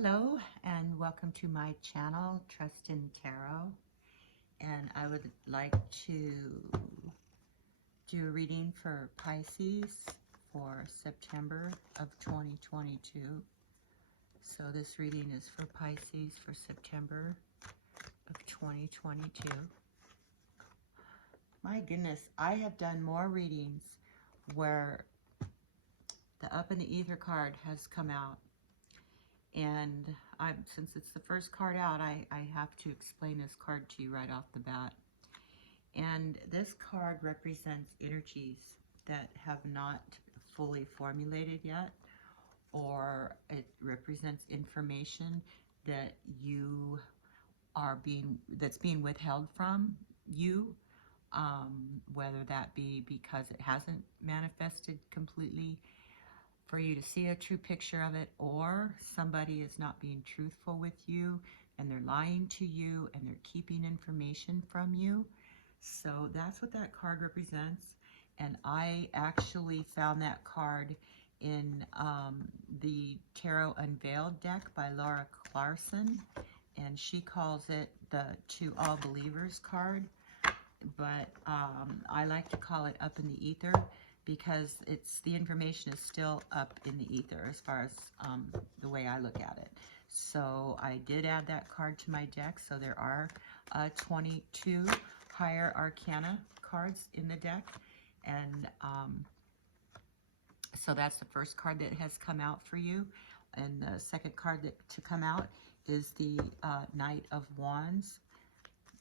Hello and welcome to my channel, Trust in Tarot. And I would like to do a reading for Pisces for September of 2022. So this reading is for Pisces for September of 2022. My goodness, I have done more readings where the Up in the Ether card has come out. And since it's the first card out, I have to explain this card to you right off the bat. And this card represents energies that have not fully formulated yet, or it represents information that you are that's being withheld from you, whether that be because it hasn't manifested completely for you to see a true picture of it, or somebody is not being truthful with you and they're lying to you and they're keeping information from you. So that's what that card represents. And I actually found that card in the Tarot Unveiled deck by Laura Clarkson, and she calls it the To All Believers card, but I like to call it Up in the Ether, because the information is still up in the ether as far as the way I look at it. So I did add that card to my deck. So there are 22 higher arcana cards in the deck. And so that's the first card that has come out for you. And the second card to come out is the Knight of Wands.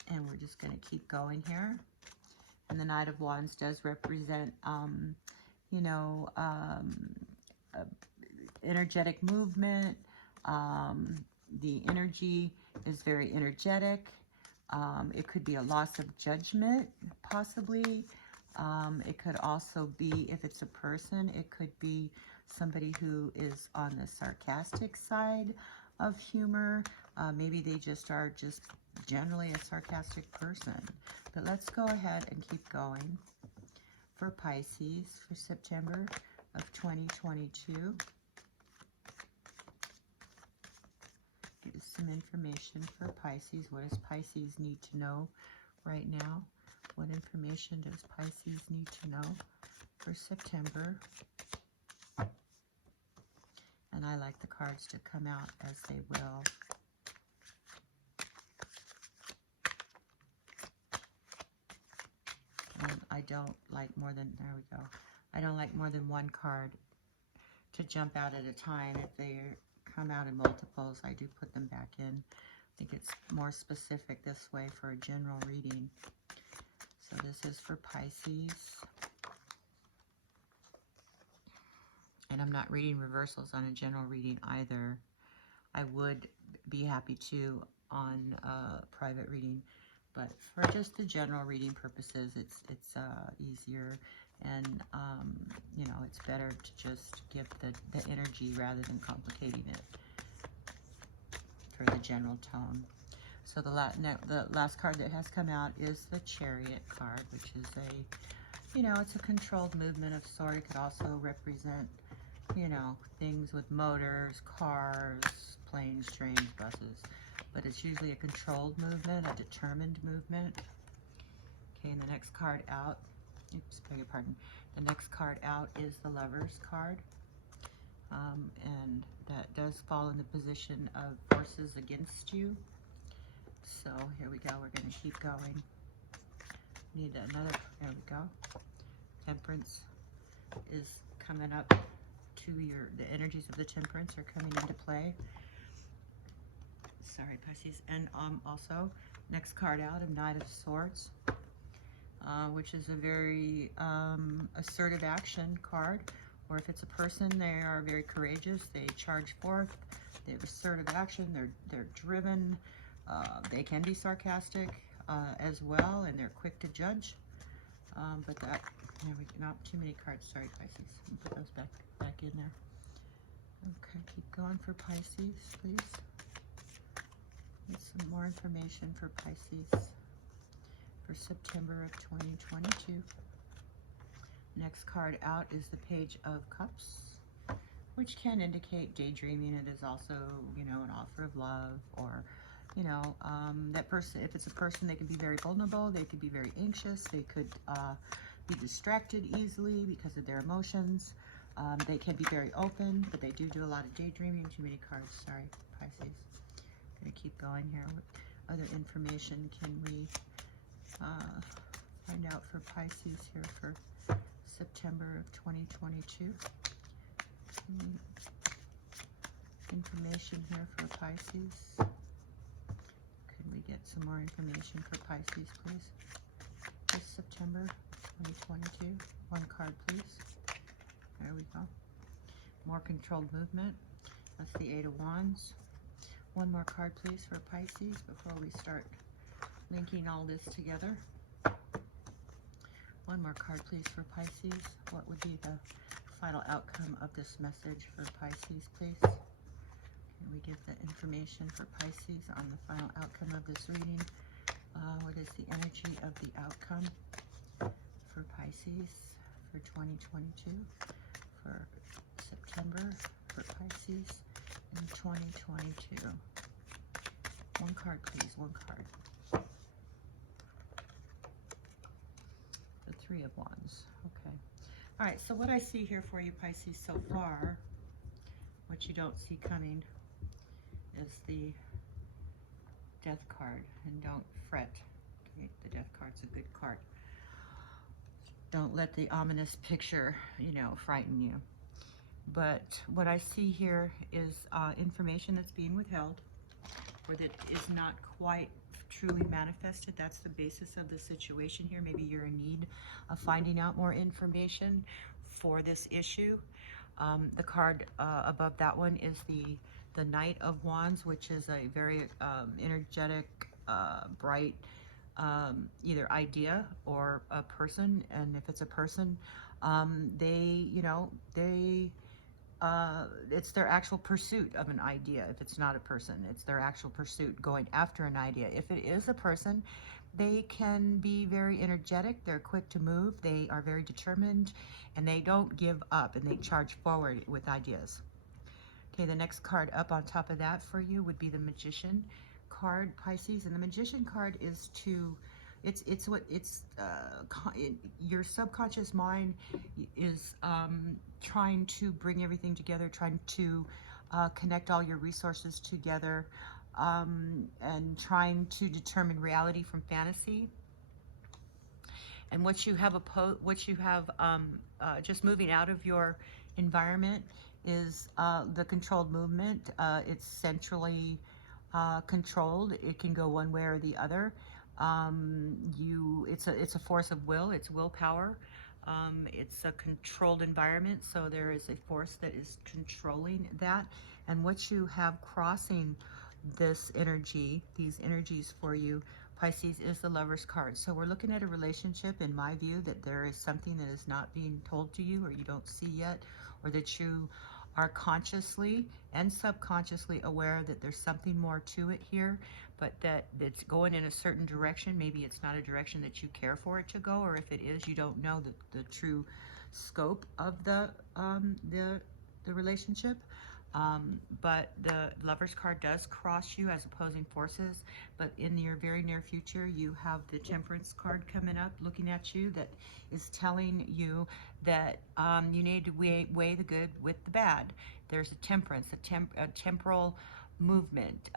And we're just going to keep going here. And the Knight of Wands does represent, energetic movement. The energy is very energetic. It could be a loss of judgment, possibly. It could also be, if it's a person, it could be somebody who is on the sarcastic side of humor. Maybe they just are generally a sarcastic person. But let's go ahead and keep going for Pisces for September of 2022. Give us some information for Pisces. What does Pisces need to know right now? What information does Pisces need to know for September? And I like the cards to come out as they will. And I don't like more than, there we go. I don't like more than one card to jump out at a time. If they come out in multiples, I do put them back in. I think it's more specific this way for a general reading. So this is for Pisces. And I'm not reading reversals on a general reading either. I would be happy to on a private reading, but for just the general reading purposes, it's easier, and it's better to just give the energy rather than complicating it for the general tone. So the last card that has come out is the Chariot card, which is it's a controlled movement of sort. It could also represent, things with motors, cars, planes, trains, buses. But it's usually a controlled movement, a determined movement. Okay, and the next card out, oops, beg your pardon. The next card out is the Lover's card. And that does fall in the position of forces against you. So here we go, we're going to keep going. Need another, there we go. Temperance is coming up to the energies of the Temperance are coming into play. Sorry, Pisces. And also, next card out, a Knight of Swords, which is a very assertive action card. Or if it's a person, they are very courageous. They charge forth. They have assertive action. They're driven. They can be sarcastic as well, and they're quick to judge. But that, there we go. Not too many cards. Sorry, Pisces. Put those back in there. Okay, keep going for Pisces, please. Get some more information for Pisces for September of 2022. Next card out is the Page of Cups. which can indicate daydreaming. It is also, you know, an offer of love, or, you know, that person, if it's a person, they can be very vulnerable, they could be very anxious, they could be distracted easily because of their emotions. They can be very open, but they do a lot of daydreaming. Too many cards, sorry, Pisces. Gonna keep going here. What other information can we find out for Pisces here for September of 2022? Information here for Pisces. Could we get some more information for Pisces, please? This September 2022. One card, please. There we go. More controlled movement. That's the Eight of Wands. One more card, please, for Pisces before we start linking all this together. One more card, please, for Pisces. What would be the final outcome of this message for Pisces, please? Can we give the information for Pisces on the final outcome of this reading? What is the energy of the outcome for Pisces for 2022? For September for Pisces in 2022. One card, please. One card. The Three of Wands. Okay. All right. So what I see here for you, Pisces, so far, what you don't see coming is the Death card. And don't fret. Okay, the Death card's a good card. Don't let the ominous picture, you know, frighten you. But what I see here is information that's being withheld, or that is not quite truly manifested. That's the basis of the situation here. Maybe you're in need of finding out more information for this issue. The card above that one is the Knight of Wands, which is a very energetic, bright, either idea or a person. And if it's a person, they, you know, it's their actual pursuit of an idea. If it's not a person, it's their actual pursuit going after an idea. If it is a person, they can be very energetic, they're quick to move, they are very determined, and they don't give up, and they charge forward with ideas. Okay, the next card up on top of that for you would be the Magician card, Pisces. And the Magician card is your subconscious mind is trying to bring everything together, trying to connect all your resources together, and trying to determine reality from fantasy. And what you have just moving out of your environment is the controlled movement. It's centrally controlled. It can go one way or the other. It's a force of will. It's willpower. It's a controlled environment, so there is a force that is controlling that. And what you have crossing this energy, these energies for you, Pisces, is the Lover's card. So we're looking at a relationship, in my view, that there is something that is not being told to you, or you don't see yet, or that you are consciously and subconsciously aware that there's something more to it here, but that it's going in a certain direction. Maybe it's not a direction that you care for it to go, or if it is, you don't know the true scope of the relationship. But the Lover's card does cross you as opposing forces, but in your very near future, you have the Temperance card coming up looking at you, that is telling you that you need to weigh the good with the bad. There's a temperance, a temporal movement,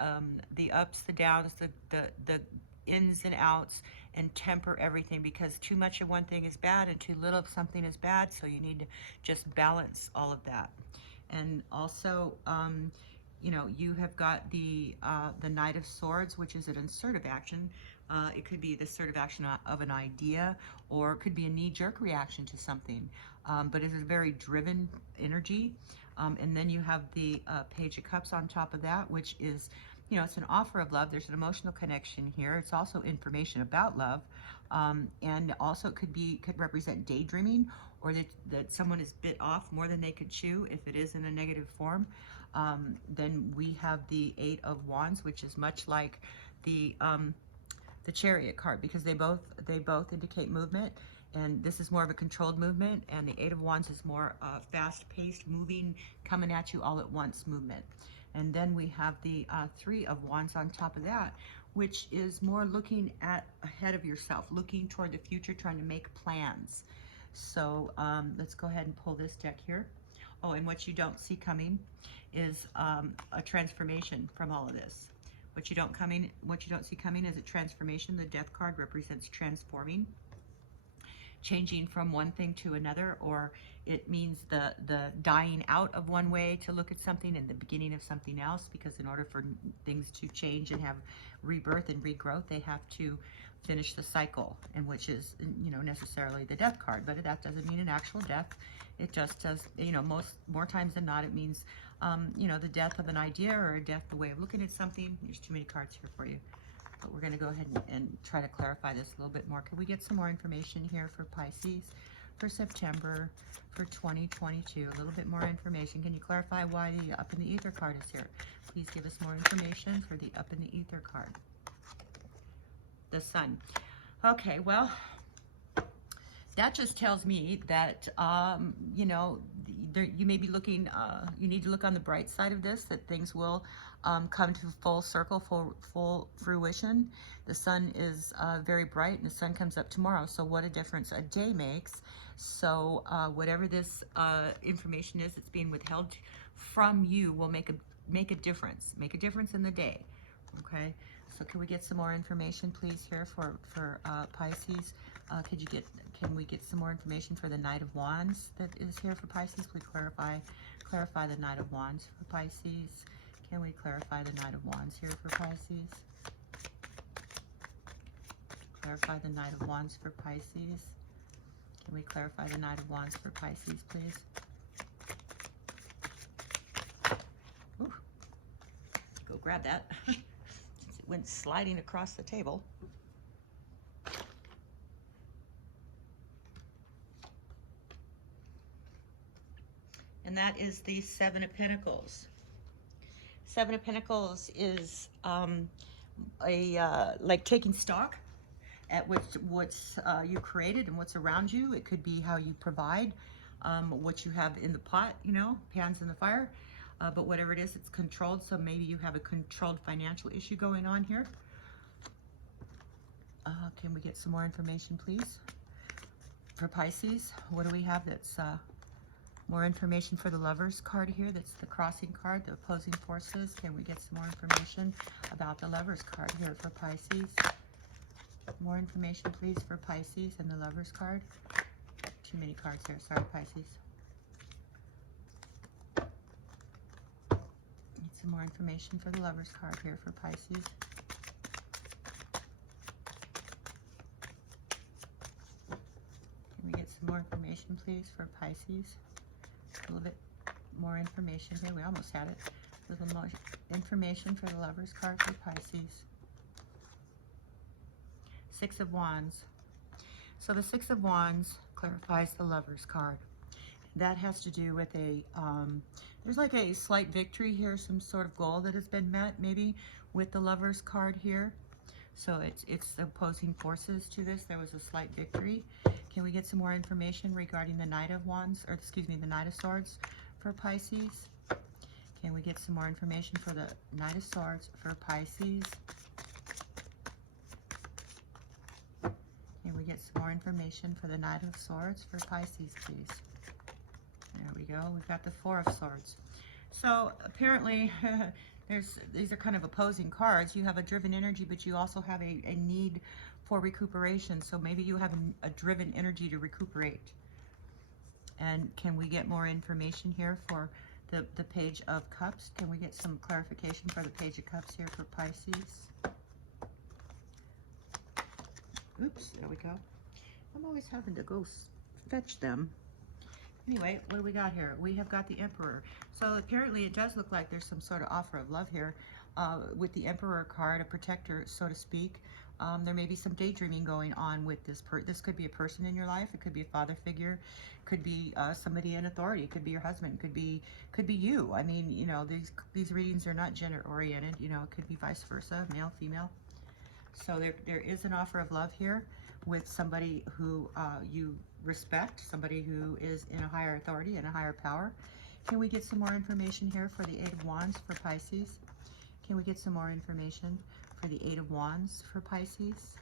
the ups, the downs, the ins and outs, and temper everything, because too much of one thing is bad and too little of something is bad, so you need to just balance all of that. And also, you know, you have got the Knight of Swords, which is an assertive action. It could be the assertive action of an idea, or it could be a knee-jerk reaction to something. But it's a very driven energy. And then you have the Page of Cups on top of that, which is, you know, it's an offer of love. There's an emotional connection here. It's also information about love. And also could represent daydreaming, or that someone is bit off more than they could chew. If it is in a negative form, then we have the Eight of Wands, which is much like the Chariot card, because they both indicate movement, And this is more of a controlled movement, and the Eight of Wands is more fast-paced, moving, coming at you all at once movement. And then we have the Three of Wands on top of that, which is more looking ahead of yourself, looking toward the future, trying to make plans. So let's go ahead and pull this deck here. Oh, and what you don't see coming is a transformation from all of this. What you don't see coming is a transformation. The Death card represents transforming, changing from one thing to another, or it means the dying out of one way to look at something and the beginning of something else, because in order for things to change and have rebirth and regrowth, they have to finish the cycle, and which is, you know, necessarily the Death card. But that doesn't mean an actual death. It just does, you know, more times than not, it means you know, the death of an idea, or a death, the way of looking at something. There's too many cards here for you, but we're going to go ahead and try to clarify this a little bit more. Can we get some more information here for Pisces for September for 2022? A little bit more information. Can you clarify why the Up in the Ether card is here? Please give us more information for the Up in the Ether card. The Sun. Okay, well, that just tells me that, you know, you may be looking, you need to look on the bright side of this, that things will come to full circle, full fruition. The sun is very bright, and the sun comes up tomorrow. So what a difference a day makes. So whatever this information is that's being withheld from you will make a difference. Make a difference in the day. Okay. So can we get some more information, please, here for Pisces? Can we get some more information for the Knight of Wands that is here for Pisces? Please clarify the Knight of Wands for Pisces. Can we clarify the Knight of Wands here for Pisces? Clarify the Knight of Wands for Pisces. Can we clarify the Knight of Wands for Pisces, please? Ooh. Go grab that. It went sliding across the table. And that is the Seven of Pentacles. Seven of Pentacles is like taking stock at what's you created and what's around you. It could be how you provide, what you have in the pot, you know, pans in the fire. But whatever it is, it's controlled. So maybe you have a controlled financial issue going on here. Can we get some more information, please? For Pisces, what do we have that's more information for the Lovers card here? That's the crossing card, the opposing forces. Can we get some more information about the Lovers card here for Pisces? More information, please, for Pisces and the Lovers card. Too many cards here. Sorry, Pisces. Need some more information for the Lovers card here for Pisces. Can we get some more information, please, for Pisces? A little bit more information here. We almost had it. A little more information for the Lovers card for Pisces. Six of Wands. So the Six of Wands clarifies the Lovers card. That has to do with there's like a slight victory here, some sort of goal that has been met, maybe, with the Lovers card here. So it's opposing forces to this. There was a slight victory. Can we get some more information regarding the Knight of Wands, or excuse me, the Knight of Swords for Pisces? Can we get some more information for the Knight of Swords for Pisces? Can we get some more information for the Knight of Swords for Pisces, please? There we go. We've got the Four of Swords. So apparently these are kind of opposing cards. You have a driven energy, but you also have a need for recuperation. So maybe you have a driven energy to recuperate. And can we get more information here for the Page of Cups? Can we get some clarification for the Page of Cups here for Pisces? Oops, there we go. I'm always having to go fetch them. Anyway, what do we got here? We have got the Emperor. So apparently it does look like there's some sort of offer of love here with the Emperor card, a protector, so to speak. There may be some daydreaming going on with this. This could be a person in your life. It could be a father figure. Could be somebody in authority. It could be your husband. Could be you. I mean, you know, these readings are not gender oriented. You know, it could be vice versa, male, female. So there is an offer of love here with somebody who you respect, somebody who is in a higher authority and a higher power. Can we get some more information here for the Eight of Wands for Pisces? Can we get some more information for the Eight of Wands for Pisces?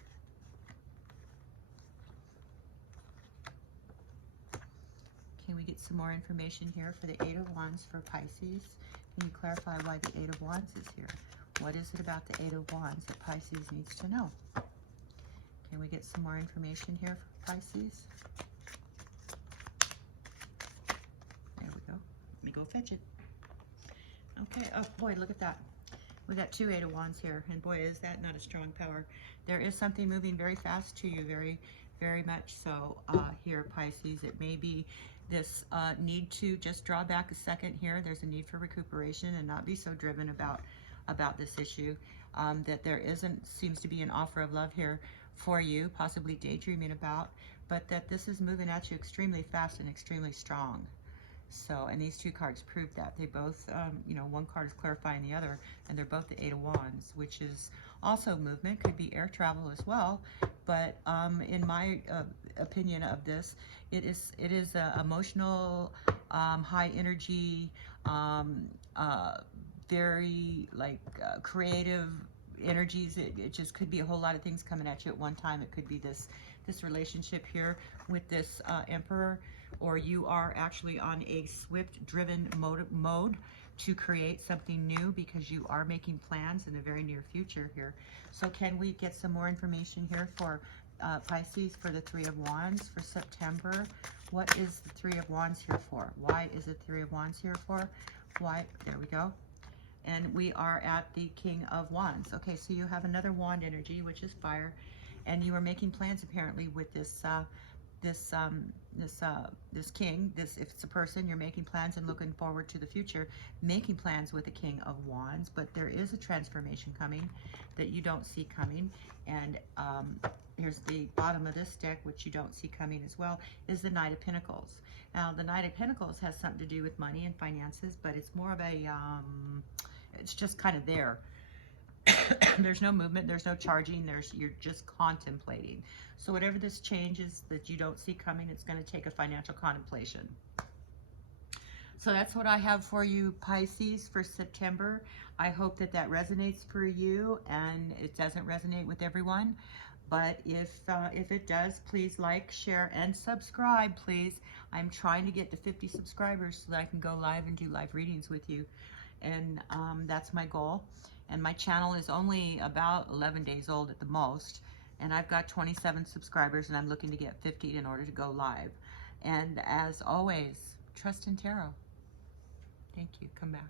Can we get some more information here for the Eight of Wands for Pisces? Can you clarify why the Eight of Wands is here? What is it about the Eight of Wands that Pisces needs to know? Can we get some more information here for Pisces? There we go. Let me go fetch it. Okay. Oh, boy, look at that. We got two Eight of Wands here. And boy, is that not a strong power. There is something moving very fast to you. Very, very much so here, Pisces. It may be this need to just draw back a second here. There's a need for recuperation and not be so driven about this issue. That there seems to be an offer of love here for you, possibly daydreaming about, but that this is moving at you extremely fast and extremely strong. So, and these two cards prove that. They both, you know, one card is clarifying the other, and they're both the Eight of Wands, which is also movement, could be air travel as well. But in my opinion of this, it is emotional, high energy, very like creative energies. It just could be a whole lot of things coming at you at one time. It could be this relationship here with this Emperor, or you are actually on a swift driven mode to create something new because you are making plans in the very near future here. So can we get some more information here for Pisces for the Three of Wands for September? What is the Three of Wands here for? Why is the Three of Wands here for? Why? There we go. And we are at the King of Wands. Okay, so you have another wand energy, which is fire, and you are making plans apparently with this king. If it's a person, you're making plans and looking forward to the future, making plans with the King of Wands. But there is a transformation coming that you don't see coming, and here's the bottom of this deck, which you don't see coming as well, is the Knight of Pentacles. Now, the Knight of Pentacles has something to do with money and finances, but it's more of a it's just kind of there. There's no movement, there's no charging, you're just contemplating. So whatever this change is that you don't see coming, it's going to take a financial contemplation. So that's what I have for you, Pisces, for September. I hope that that resonates for you, and it doesn't resonate with everyone. But if it does, please like, share, and subscribe, please. I'm trying to get to 50 subscribers so that I can go live and do live readings with you. And that's my goal. And my channel is only about 11 days old at the most. And I've got 27 subscribers, and I'm looking to get 50 in order to go live. And as always, trust in tarot. Thank you. Come back.